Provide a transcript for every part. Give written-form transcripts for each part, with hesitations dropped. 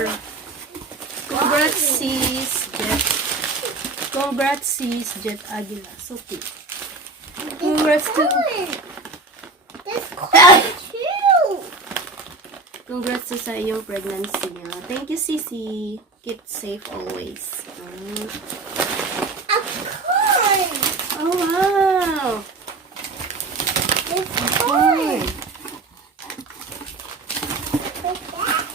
more. Congrats, sis. Congrats, sis. Jet Aguila. So cute. Congrats to... This corn too. Congrats to sa iyong pregnancy. Thank you, Sisi. Keep safe always. A corn. Oh, wow. This corn. What's that?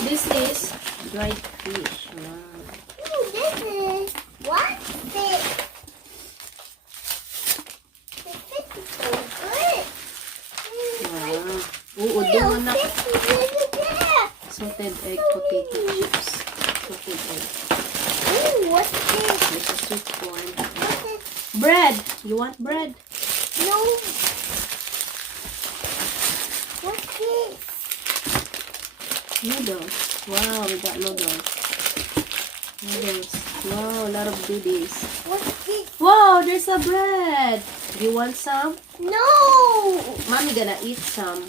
This is dried fish. Wow. This is what's this? The fish is so good. Wow. Oo, doon na. Fish is really there. Salted egg potato chips. Salted egg. Ooh, what's this? This is sweet corn. What's this? Bread. You want bread? No. What's this? Noodles. Wow, we got noodles. Noodles. Wow, a lot of goodies. What's this? Wow, there's a bread. Do you want some? No. Mommy gonna eat some.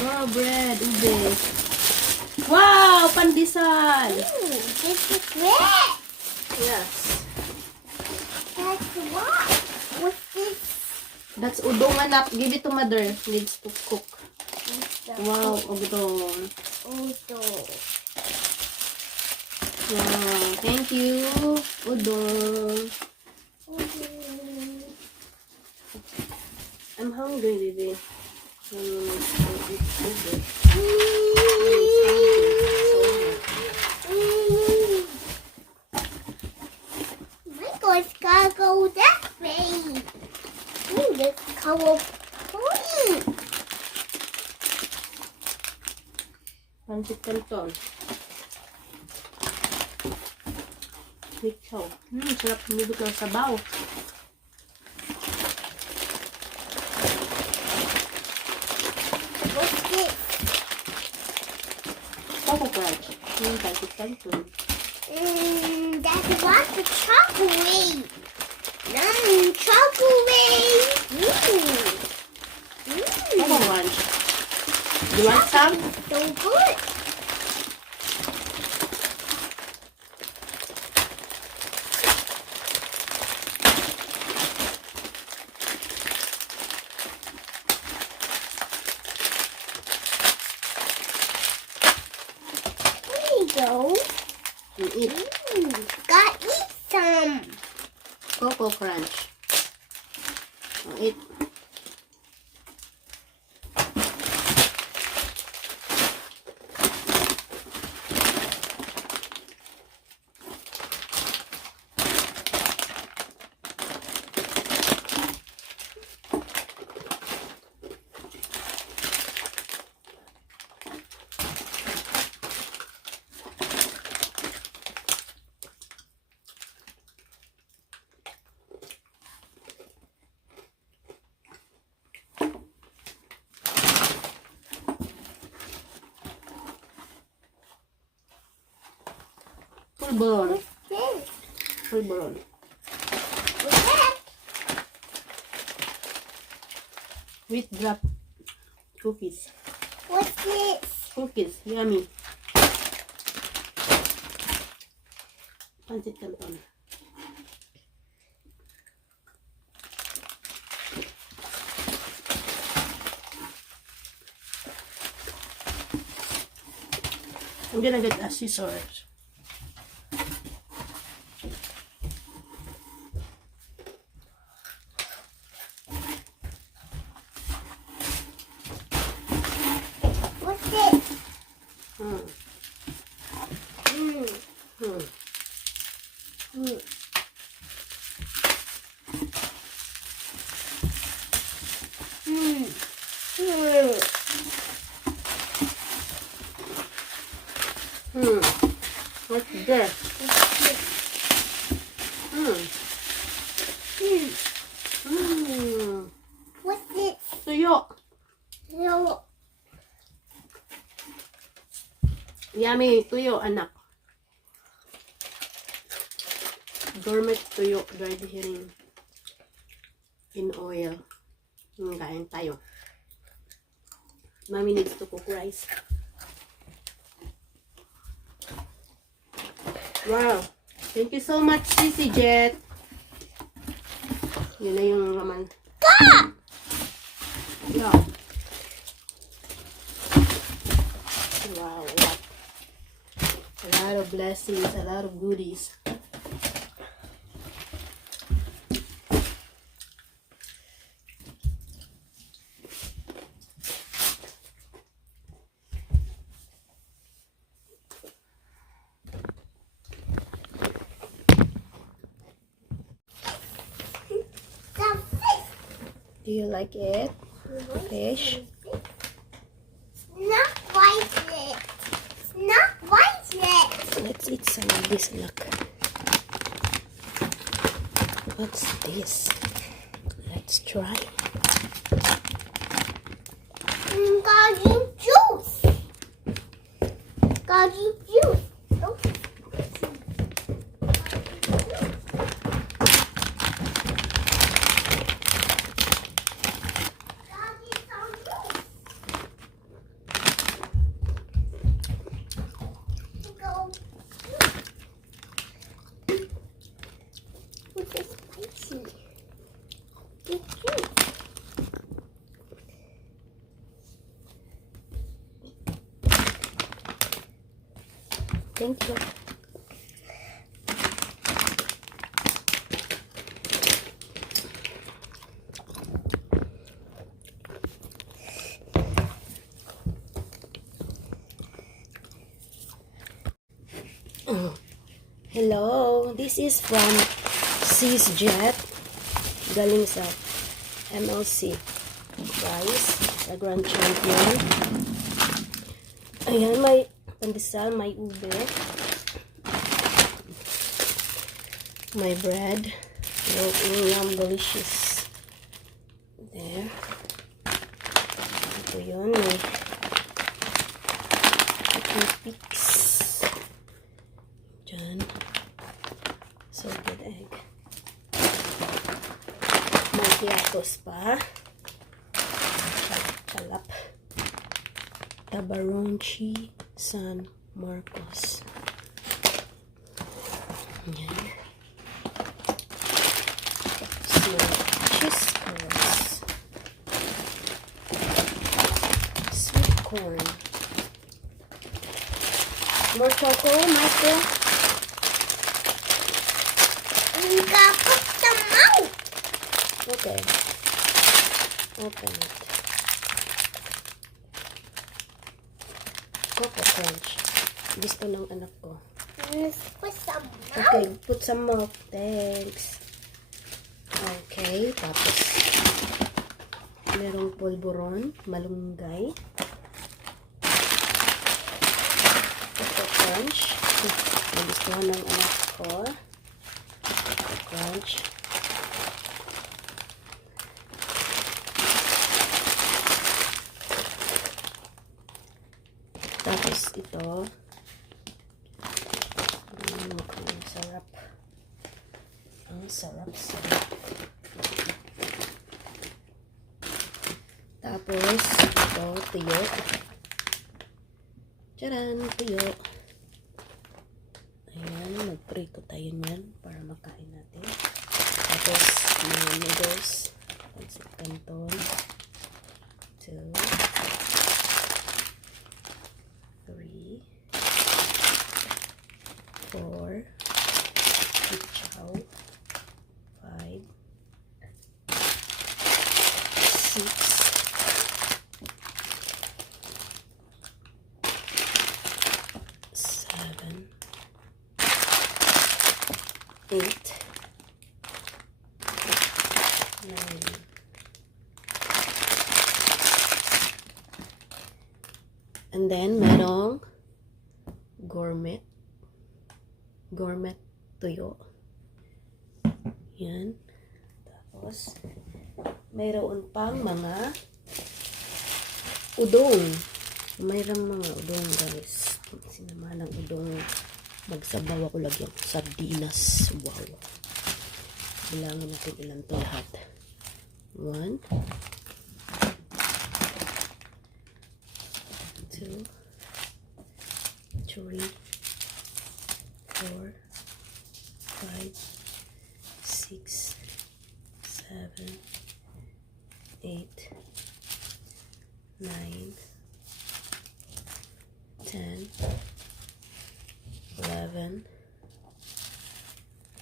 Wow, bread. Ube. Wow, pandesal. Ooh, this is red. Yes. That's what? What's this? That's udong anak. Give it to mother. Needs to cook. Wow, udong. Wow, thank you. Udong. I'm hungry, baby. My gosh, gotta go that way. Ooh, this color green. Pancit canton. Mitsaw. Sarap humigot ng sabaw. What's this? Coco Crunch. Pancit canton. That's what the chocolate. Chocolate. Coco Crunch. You want some? So good. There you go. You eat. Gotta eat some. Coco Crunch. Eat. Pulboron. What's this? Pulboron. What's that? Wheat drop cookies. What's this? Cookies. Yummy. Pancit canton. I'm gonna get a scissors. What's this? Hmm. Mm. Hmm. Mm. Mm. Mm. Hmm. What's this? Hmm. Mm. Hmm. What's this? Tuyo. No. Yummy. Tuyo, anak. Gourmet tuyo, dried herring in oil. Kain tayo. Mommy needs to cook rice. Wow! Thank you so much, Sissy Jet. Yun na yung laman. Yeah. Wow, what? A lot of blessings, a lot of goodies. Do you like it? Fish? Not quite yet. Not quite yet. Let's eat some of this, look. What's this? Let's try. Garden juice. Garden juice. Oh. Thank you. Hello, this is from Sis Jet. Galing sa MLC Prize, sa Grand Champion. Ayan, may pandesal, may ube, my bread. Yum, delicious. There. Ito yun, may toothpicks. Dyan. Salted egg. May piatos pa. Kalap. Tabaronchi San Marcos. Yan. So, cheese curls. Sweet corn. More choco, Michael? You gotta put some out. Okay. Open it. Coco Crunch. Gusto ng anak ko. Let's put some out. Okay, put some milk. Thanks. Okay, tapos merong polvoron, malunggay. Coco Crunch. Nagustuhan ng anak ko. Coco Crunch. Tapos ito. Mukhang sarap. Ang sarap. Tapos ito, tuyo. Tcharan! Tuyo. Ayan, magprito tayo niyan para makain natin. Tapos mga noodles. Pancit canton. 2 3 4 chow 5 6 7 8 9 and then merong gourmet tuyo. Yan. Tapos mayroon pang mga udong. Mayroon mga udong, guys. Sinama ng udong. Magsabaw ako lagyan sardinas. Wow. Bilangin natin ilan to lahat. 1, 2, 3, 4, 5, 6, 7, 8, 9, 10, 11,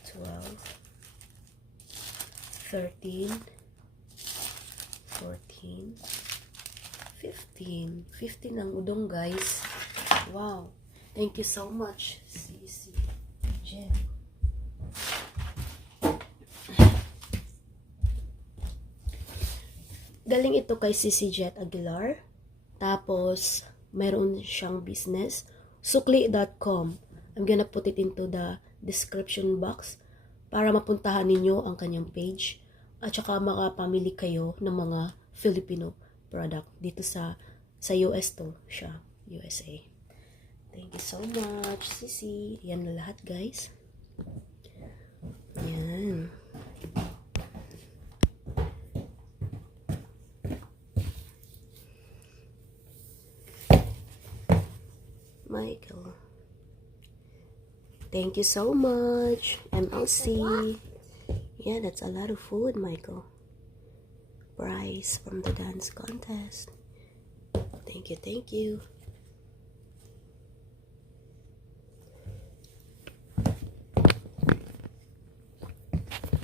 12, 13, 14, 15. 15 ang udong, guys. Wow. Thank you so much, Sisi. Jen. Galing ito kay Sisi Jet Aguilar. Tapos, mayroon siyang business. Sukli.com. I'm gonna put it into the description box para mapuntahan ninyo ang kanyang page. At saka makapamili kayo ng mga Filipino product. Dito sa US to siya. USA. Thank you so much, Sisi. Yan na lahat, guys. Yan. Michael. Thank you so much, MLC. Yeah, that's a lot of food, Michael. Prize from the dance contest. Thank you, thank you.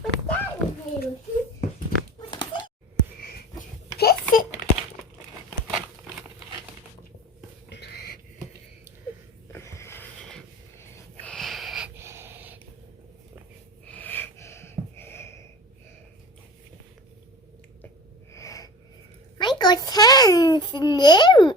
What's that in here? Piss it. Michael's hands new.